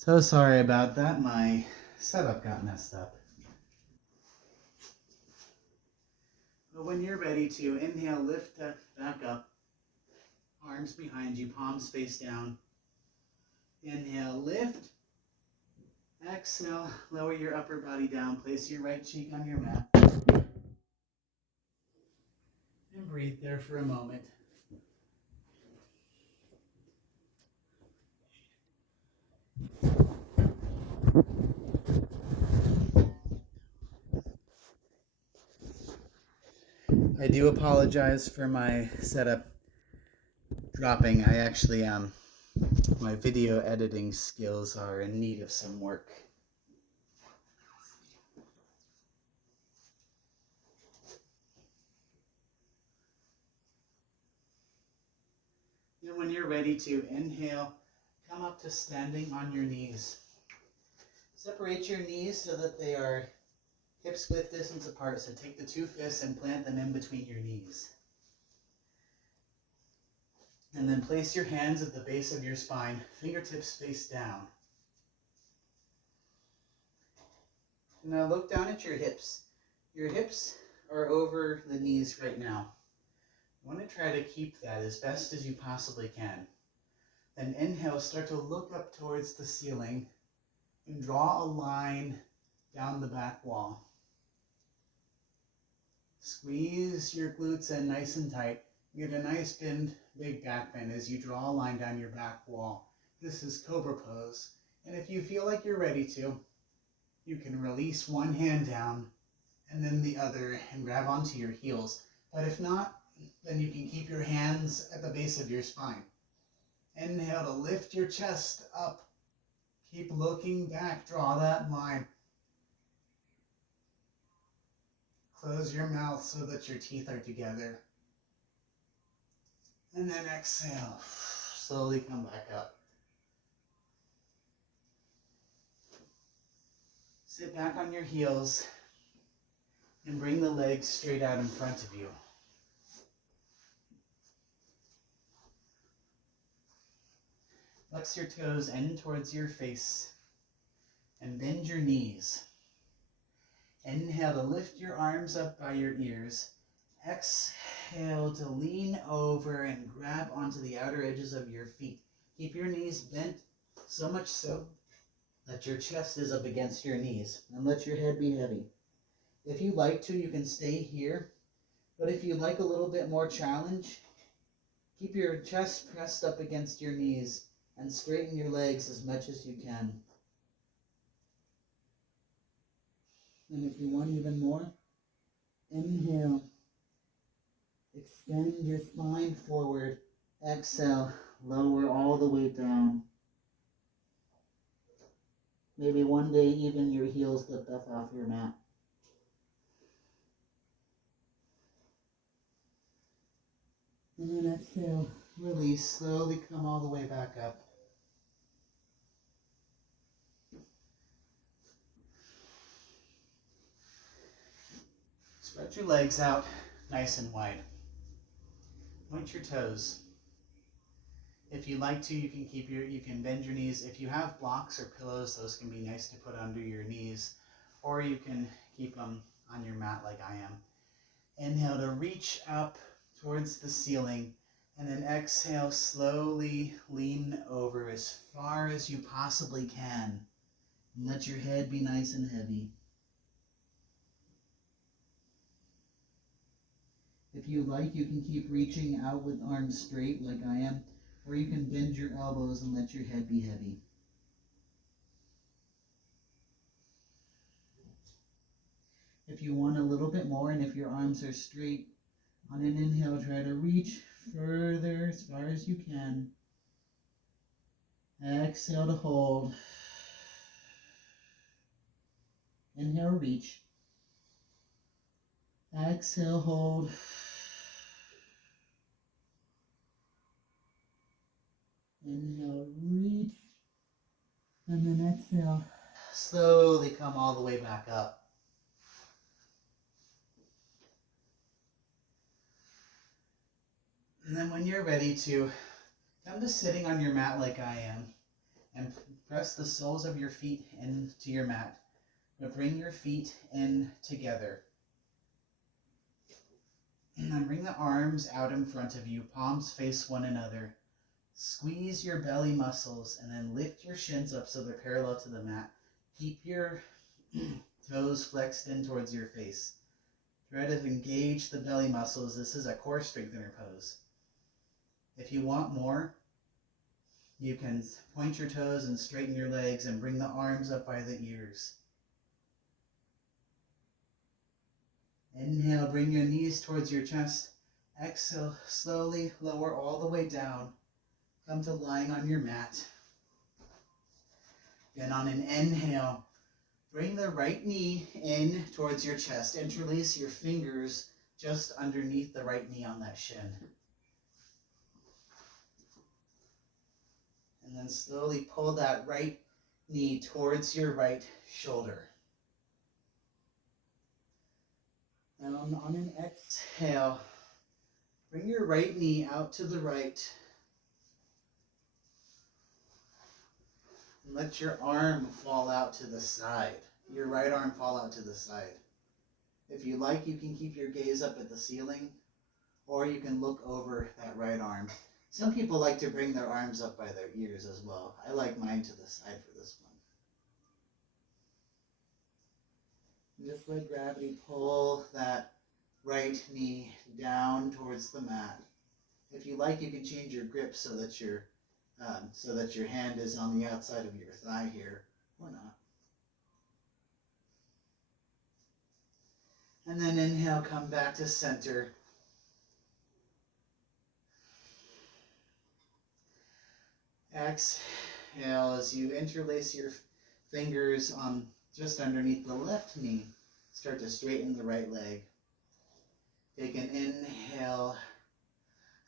So sorry about that. My setup got messed up. But when you're ready to inhale, lift back up. Arms behind you, palms face down. Inhale, lift. Exhale, lower your upper body down. Place your right cheek on your mat. And breathe there for a moment. I do apologize for my setup dropping. I actually my video editing skills are in need of some work. And when you're ready to inhale, come up to standing on your knees. Separate your knees so that they are hips width distance apart. So take the two fists and plant them in between your knees. And then place your hands at the base of your spine, fingertips face down. Now look down at your hips. Your hips are over the knees right now. You want to try to keep that as best as you possibly can. Then inhale, start to look up towards the ceiling and draw a line down the back wall. Squeeze your glutes in nice and tight. Get a nice big back bend as you draw a line down your back wall. This is Cobra Pose. And if you feel like you're ready to, you can release one hand down and then the other and grab onto your heels. But if not, then you can keep your hands at the base of your spine. Inhale to lift your chest up. Keep looking back, draw that line. Close your mouth so that your teeth are together. And then exhale. Slowly come back up. Sit back on your heels and bring the legs straight out in front of you. Flex your toes in towards your face and bend your knees. Inhale to lift your arms up by your ears. Exhale to lean over and grab onto the outer edges of your feet. Keep your knees bent, so much so that your chest is up against your knees, and let your head be heavy. If you like to, you can stay here, but if you like a little bit more challenge, keep your chest pressed up against your knees and straighten your legs as much as you can. And if you want even more, inhale. Extend your spine forward. Exhale, lower all the way down. Maybe one day even your heels lift up off your mat. And then exhale, release, slowly come all the way back up. Spread your legs out nice and wide. Point your toes. If you like to, you can bend your knees. If you have blocks or pillows, those can be nice to put under your knees, or you can keep them on your mat like I am. Inhale to reach up towards the ceiling, and then exhale, slowly lean over as far as you possibly can. And let your head be nice and heavy. If you like, you can keep reaching out with arms straight like I am, or you can bend your elbows and let your head be heavy. If you want a little bit more, and if your arms are straight, on an inhale, try to reach further as far as you can. Exhale to hold. Inhale, reach. Exhale, hold. Inhale, reach. And then exhale. Slowly come all the way back up. And then when you're ready to come to sitting on your mat like I am, and press the soles of your feet into your mat. But bring your feet in together. And then bring the arms out in front of you, palms face one another. Squeeze your belly muscles and then lift your shins up so they're parallel to the mat. Keep your toes flexed in towards your face. Try to engage the belly muscles. This is a core strengthener pose. If you want more, you can point your toes and straighten your legs and bring the arms up by the ears. Inhale, bring your knees towards your chest. Exhale, slowly lower all the way down. Come to lying on your mat. Then on an inhale, bring the right knee in towards your chest. Interlace your fingers just underneath the right knee on that shin. And then slowly pull that right knee towards your right shoulder. And on an exhale, bring your right knee out to the right. And let your arm fall out to the side. Your right arm fall out to the side. If you like, you can keep your gaze up at the ceiling, or you can look over that right arm. Some people like to bring their arms up by their ears as well. I like mine to the side for this one. Just let gravity pull that right knee down towards the mat. If you like, you can change your grip so that your hand is on the outside of your thigh here, or not. And then inhale, come back to center. Exhale as you interlace your fingers on just underneath the left knee. Start to straighten the right leg. Take an inhale,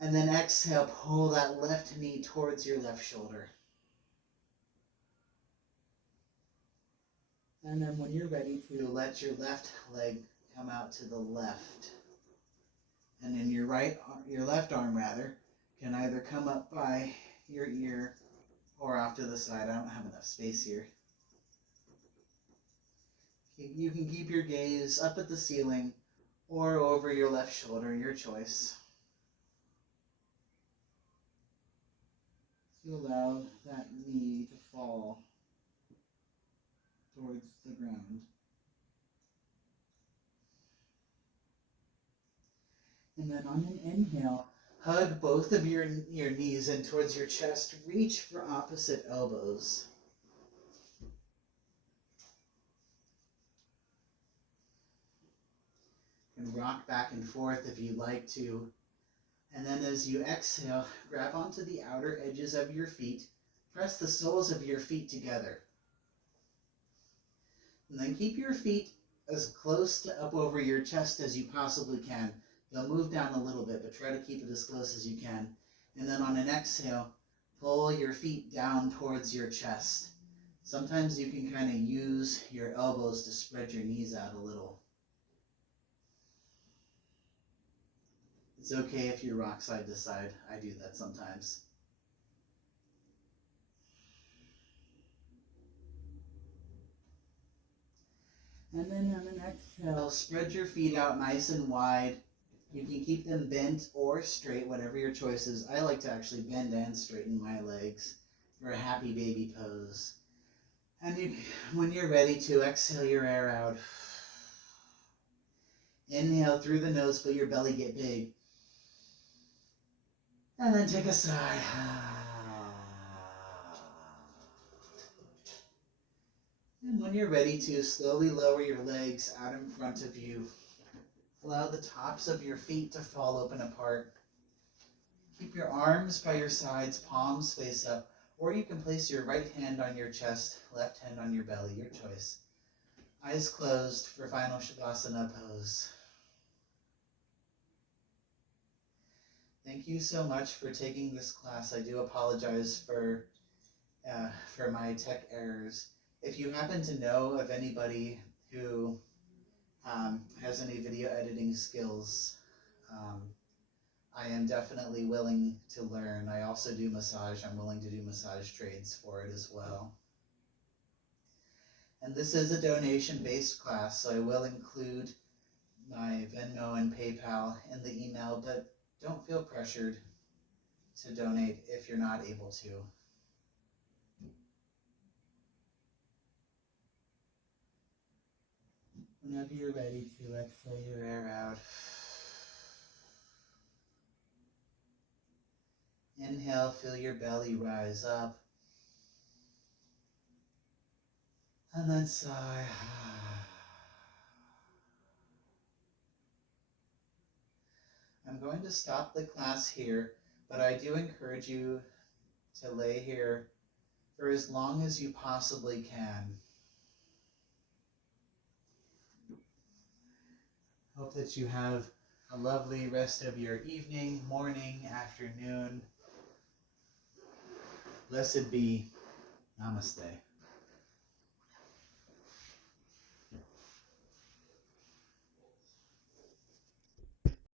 and then exhale, pull that left knee towards your left shoulder. And then when you're ready to let your left leg come out to the left. And then your left arm can either come up by your ear or off to the side. I don't have enough space here. You can keep your gaze up at the ceiling or over your left shoulder, your choice. To allow that knee to fall towards the ground. And then on an inhale, hug both of your knees in towards your chest. Reach for opposite elbows. You can rock back and forth if you like to. And then as you exhale, grab onto the outer edges of your feet. Press the soles of your feet together. And then keep your feet as close to up over your chest as you possibly can. They'll move down a little bit, but try to keep it as close as you can. And then on an exhale, pull your feet down towards your chest. Sometimes you can kind of use your elbows to spread your knees out a little. It's okay if you rock side to side. I do that sometimes. And then on an exhale, spread your feet out nice and wide. You can keep them bent or straight, whatever your choice is. I like to actually bend and straighten my legs for a happy baby pose. And when you're ready to, exhale your air out. Inhale through the nose, feel your belly get big. And then take a sigh. And when you're ready to, slowly lower your legs out in front of you. Allow the tops of your feet to fall open apart. Keep your arms by your sides, palms face up, or you can place your right hand on your chest, left hand on your belly, your choice. Eyes closed for final Shavasana pose. Thank you so much for taking this class. I do apologize for my tech errors. If you happen to know of anybody who has any video editing skills, I am definitely willing to learn. I also do massage. I'm willing to do massage trades for it as well. And this is a donation-based class, so I will include my Venmo and PayPal in the email, but don't feel pressured to donate if you're not able to. Whenever you're ready to, exhale your air out. Inhale, feel your belly rise up. And then sigh. I'm going to stop the class here, but I do encourage you to lay here for as long as you possibly can. Hope that you have a lovely rest of your evening, morning, afternoon. Blessed be. Namaste.